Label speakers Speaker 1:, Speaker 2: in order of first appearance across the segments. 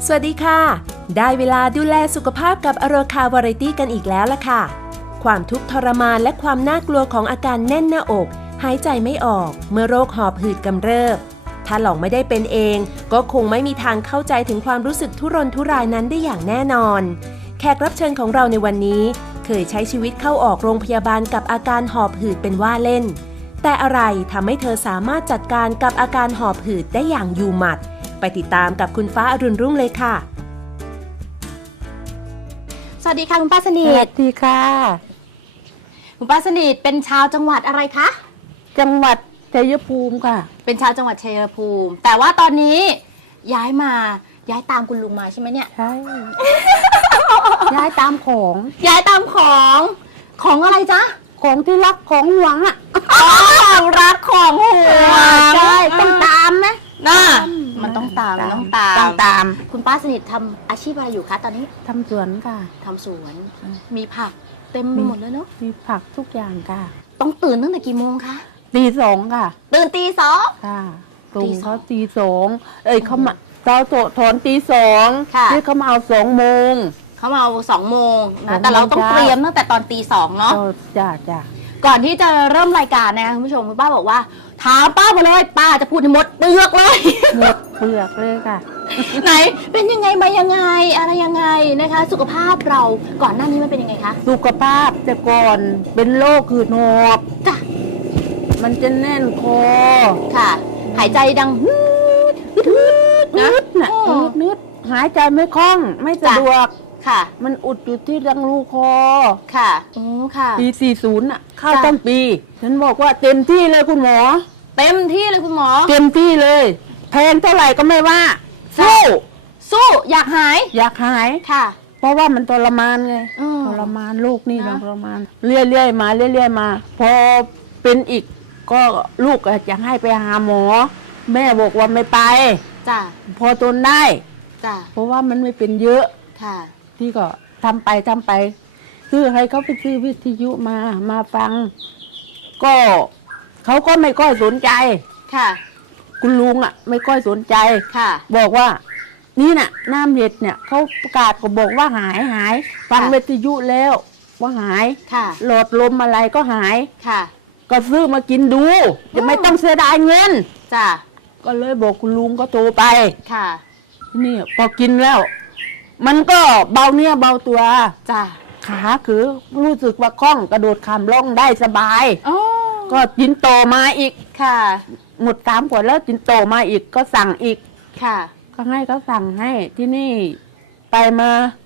Speaker 1: สวัสดีค่ะได้เวลาดูแลสุขภาพกับอโรคาวาไรตี้กันอีกแล้วล่ะค่ะความทุกข์ทรมานและความน่ากลัวของอาการแน่นหน้าอกหายใจไม่ออกเมื่อโรคหอบหืดกำเริบถ้าหลองไม่ได้เป็นเองก็คงไม่มีทางเข้าใจถึงความรู้สึกทุรนทุรายนั้นได้อย่างแน่นอนแขกรับเชิญของเราในวันนี้เคยใช้ชีวิตเข้าออกโรงพยาบาลกับอาการหอบหืดเป็นว่าเล่นแต่อะไรทำให้เธอสามารถจัดการกับอาการหอบหืดได้อย่างอยู่หมัดไปติดตามกับคุณฟ้าอรุณรุ่งเลยค่ะ
Speaker 2: สวัสดีค่ะคุณป้าสนิท
Speaker 3: สวัสดีค่ะ
Speaker 2: คุณป้าสนิทเป็นชาวจังหวัดอะไรคะ
Speaker 3: จังหวัดชัยภูมิค่ะ
Speaker 2: เป็นชาวจังหวัดชัยภูมิแต่ว่าตอนนี้ย้ายตามคุณลุงมาใช่ไหมเนี่ย
Speaker 3: ใช่ ย้ายตามของ
Speaker 2: ย้ายตามของอะไรจ๊ะ
Speaker 3: ของที่รักของหวงอ่ะ
Speaker 2: ของรักของห่วง
Speaker 3: ใช่ต้องตามไหม
Speaker 2: น่ะมันต้องตาม คุณป้าสนิททำอาชีพอะไรอยู่คะตอนนี้
Speaker 3: ทำสวนค่ะ
Speaker 2: ทำสวนมีผักเต็มไปหมดเลยเนาะ
Speaker 3: มีผักทุกอย่างค่ะ
Speaker 2: ต้องตื่นตั้งแต่กี่โมงคะ
Speaker 3: ตีสองค่ะ
Speaker 2: ตื่นตีสอง
Speaker 3: ค่ะตรงเขาตีสองเขามาเราถอนตีสองที่เขามาเอา2 โมง
Speaker 2: เขามาเอา2 โมงนะแต่เราต้องเตรียมตั้งแต่ตอนตีสองเนาะ
Speaker 3: จ้า
Speaker 2: ก่อนที่จะเริ่มรายการนะคะคุณผู้ชมคุณป้าบอกว่าถามป้ามาเลยป้าจะพูดให้หมดเปลือกเลย
Speaker 3: หมดเปลือกเลยค่ะ
Speaker 2: ไหนเป็นยังไงมายังไงอะไรยังไงนะคะสุขภาพเราก่อนหน้านี้มันเป็นยังไงคะ
Speaker 3: สุขภาพแต่ก่อนเป็นโรคหืดหอบ
Speaker 2: จ้ะ
Speaker 3: มันจะแน่นคอ
Speaker 2: ค่ะหายใจดังฮึด
Speaker 3: นะนึดหายใจไม่คล่องไม่สะดวก
Speaker 2: ค่ะ
Speaker 3: มันอุดอยู่ที่รังรูคอ
Speaker 2: ค่ะค่ะ
Speaker 3: ปี40น่ะเข้าตั้งปีฉันบอกว่าเต็มที่เลยคุณหมอ
Speaker 2: เต็มที่เลยคุณหมอ
Speaker 3: เต็มที่เลยแพงเท่าไหร่ก็ไม่ว่า
Speaker 2: สู้อยากหายค่ะ
Speaker 3: เพราะว่ามันทรมานไงทรมานลูกนี่ทรมานเรื่อยๆมาพอเป็นอีกก็ลูกจะให้ไปหาหมอแม่บอกว่าไม่ไป
Speaker 2: จ้ะ
Speaker 3: พอทนได้
Speaker 2: จ้ะ
Speaker 3: เพราะว่ามันไม่เป็นเยอะ
Speaker 2: ค่ะ
Speaker 3: ที่ก็ทำไปคือให้เขาไปซื้อวิทยุมาฟังก็เขาก็ไม่ค่อยสนใจ
Speaker 2: ค่ะ
Speaker 3: คุณลุงอ่ะไม่ค่อยสนใจ
Speaker 2: ค่ะ
Speaker 3: บอกว่านี่น่ะน้ำเห็ดเนี่ยเขาประกาศก็บอกว่าหายฟังวิทยุแล้วว่าหายหลอดลมอะไรก็หาย
Speaker 2: ค่ะ
Speaker 3: ก็ซื้อมากินดูจะไม่ต้องเสียดายเงิน
Speaker 2: จ้ะ
Speaker 3: ก็เลยบอกคุณลุงก็โทรไป
Speaker 2: ค่ะ
Speaker 3: นี่พอกินแล้วมันก็เบาเนื้อเบาตัว
Speaker 2: จ้ะ
Speaker 3: ขาคือรู้สึกว่าคล่องกระโดดข้ามร่องได้สบายก็กินโตมาอีก
Speaker 2: ค่ะ
Speaker 3: หมด3 ขวดแล้วกินโตมาอีกก็สั่งอีก
Speaker 2: ค่ะ
Speaker 3: ก็ให้เขาสั่งให้ที่นี่ไปมา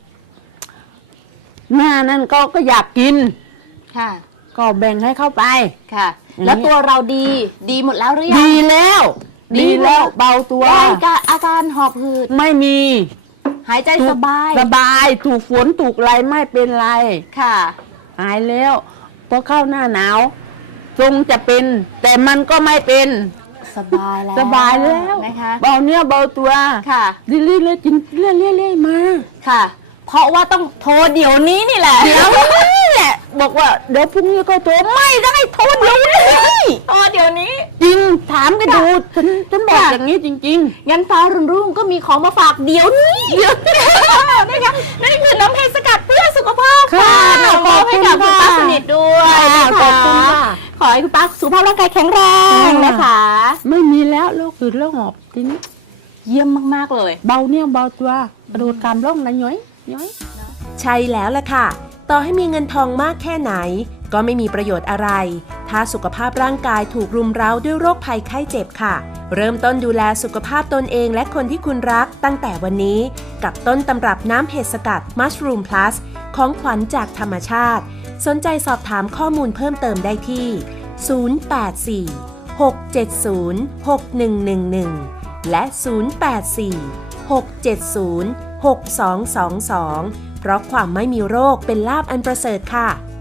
Speaker 3: หน้านั่นก็อยากกิน
Speaker 2: ค่ะ
Speaker 3: ก็แบ่งให้เข้าไป
Speaker 2: ค่ะแล้วตัวเราดีหมดแล้วหรือยัง
Speaker 3: ดีแล้วเบาตัว
Speaker 2: อาการหอบหืด
Speaker 3: ไม่มี
Speaker 2: หายใจสบ
Speaker 3: ายถูกฝนถูกอะไรไม่เป็นไร
Speaker 2: ค่ะ
Speaker 3: หายแล้วพอเข้าหน้าหนาวทรงจะเป็นแต่มันก็ไม่เป็น
Speaker 2: สบายแล้ว
Speaker 3: นะคะเบาเนื้อเบาตัว
Speaker 2: ค่ะ
Speaker 3: เรื่อยๆกินเรื่อยๆมา
Speaker 2: ค่ะเพราะว่าต้องโทรเดี๋ยวนี้นี่แหละ
Speaker 3: เดี๋ยวนี้แหละบอกว่าเดี๋ยวพรุ่งนี้ก็โทรไม่ได้โทรเดี๋ยวนี้
Speaker 2: โทรเดี๋ยวนี้
Speaker 3: จริงถามกันดูฉันบอกอย่างนี้จริง
Speaker 2: ๆงั้นฟ้ารุ่งก็มีของมาฝากเดี๋ยวนี้นะคะนั่นคือน้ำเพชรสกัดเพื่อสุขภาพค่ะขอบคุณคุณป้าสนิทด้วย
Speaker 3: ขอบคุณค่ะ
Speaker 2: ขอให้คุณป้าสุขภาพร่างกายแข็งแรงนะคะ
Speaker 3: ไม่มีแล้วโรคหืดโรคหอบทีนี้
Speaker 2: เยี่ยมมากๆเลย
Speaker 3: เบาเนี่ยเบาตัวกระโดดข้ามร่องนะย้อย
Speaker 1: ใช่แล้วล่ะค่ะต่อให้มีเงินทองมากแค่ไหนก็ไม่มีประโยชน์อะไรถ้าสุขภาพร่างกายถูกรุมเร้าด้วยโรคภัยไข้เจ็บค่ะเริ่มต้นดูแลสุขภาพตนเองและคนที่คุณรักตั้งแต่วันนี้กับต้นตำรับน้ำเห็ดสกัด Mushroom Plus ของขวัญจากธรรมชาติสนใจสอบถามข้อมูลเพิ่มเติมได้ที่084 670 6111และ084 670 6222เพราะความไม่มีโรคเป็นลาภอันประเสริฐค่ะ